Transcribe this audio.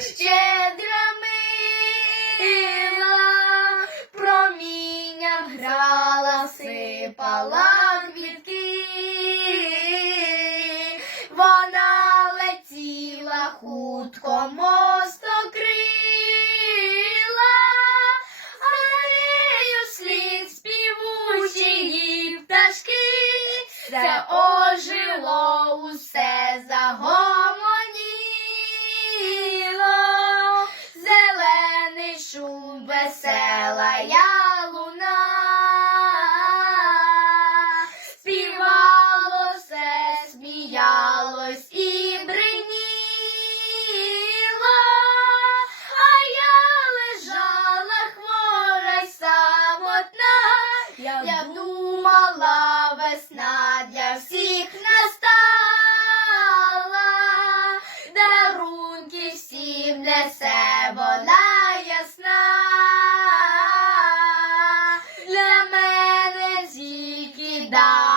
щедра мила, промінням грала, сипала квітки. Вона летіла хутко мостокрила, а за нею слід співучі пташки. Все ожило, шум, весела луна, співало все, сміялось і бриніло, а я лежала хвора самотна, я думала, весна для всіх настала, дарунки всім несе 감사합니다.